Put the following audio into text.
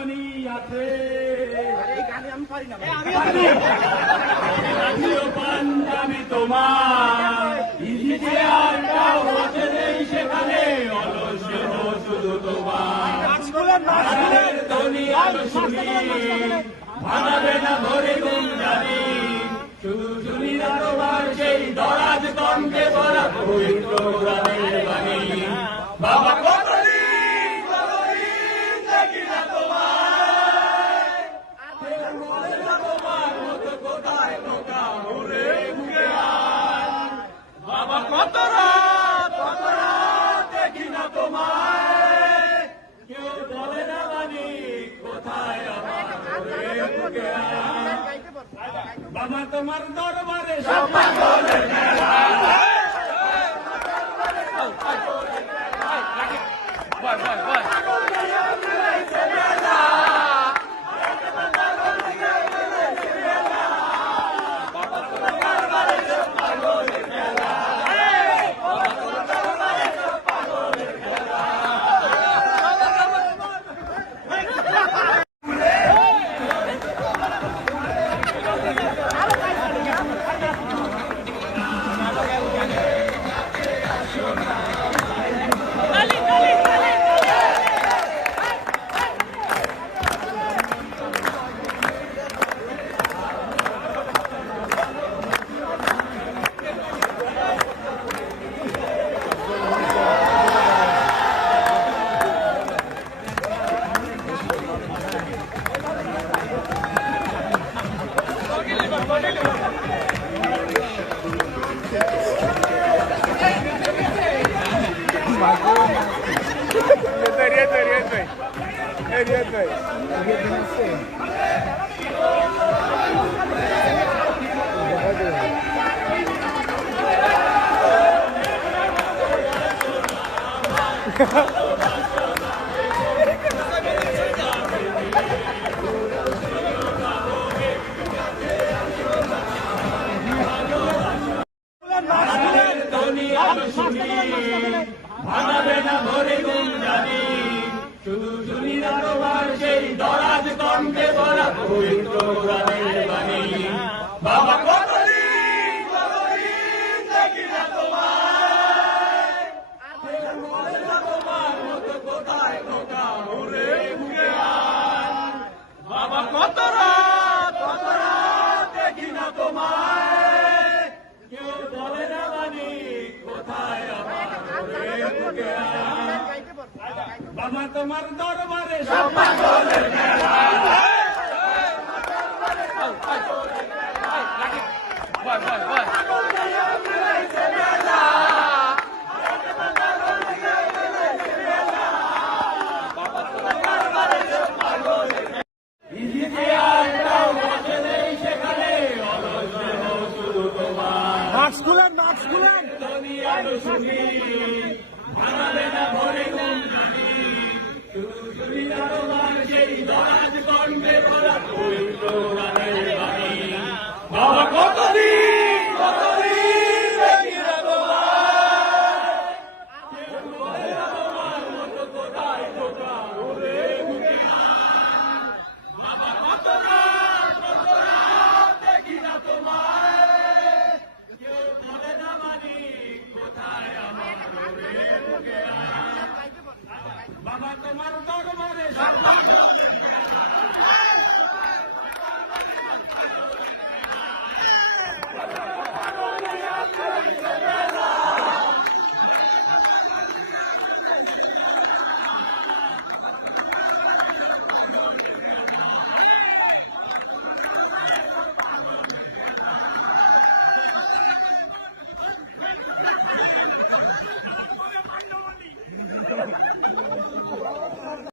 মনি আছে পাঞ্জাবি তোমার সেখানে অলস্য শুধু তোমার দুনিয়া শুনি ভাঙাবে না ভরে গুম জানি শুধু শুনি না তোমার সেই দরাজ কণ্ঠে বলা পবিত্র গানের বাণী বাবা বাবা তোমার দরবারে সব পাগলের মেলা ভাঙাবে না ভরে গুম জানি শুধু শুনি না তোমার সেই দরাজ কণ্ঠে বলা পবিত্র গানের বাণী বাবা কতদিন দেখি না তোমার মতো কোথায় কোথা ঘুরে ঘুরে বাবা কত রাত দেখি না তোমায় কেউ বলে না বাণী কোথায় বাবা তোমার দরবারে সব